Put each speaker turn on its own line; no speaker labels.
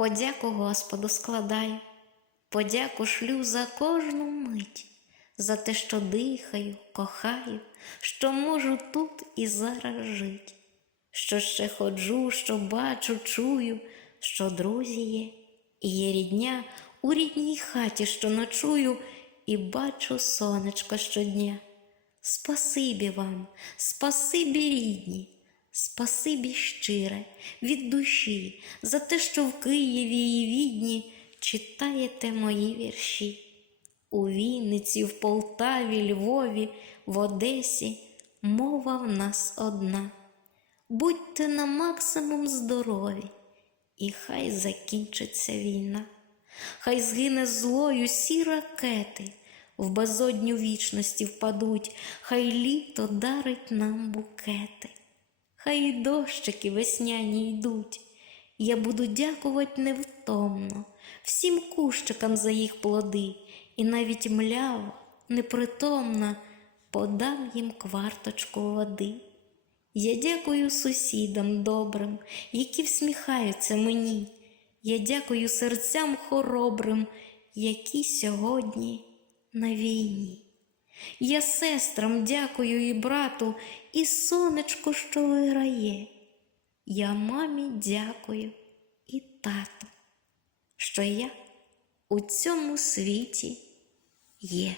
Подяку Господу складаю, подяку шлю за кожну мить, за те, що дихаю, кохаю, що можу тут і зараз жить, що ще ходжу, що бачу, чую, що друзі є, і є рідня у рідній хаті, що ночую, і бачу сонечко щодня. Спасибі вам, спасибі рідні, спасибі щире від душі за те, що в Києві і Відні читаєте мої вірші. У Вінниці, в Полтаві, Львові, в Одесі мова в нас одна. Будьте на максимум здорові, і хай закінчиться війна. Хай згине злою всі ракети, в безодню вічності впадуть, хай літо дарить нам букети, хай і дощики весняні йдуть. Я буду дякувати невтомно всім кущикам за їх плоди, і навіть мляво, непритомна, подам їм кварточку води. Я дякую сусідам добрим, які всміхаються мені. Я дякую серцям хоробрим, які сьогодні на війні. Я сестрам дякую і брату, і сонечку, що виграє. Я мамі дякую і тату, що я у цьому світі є.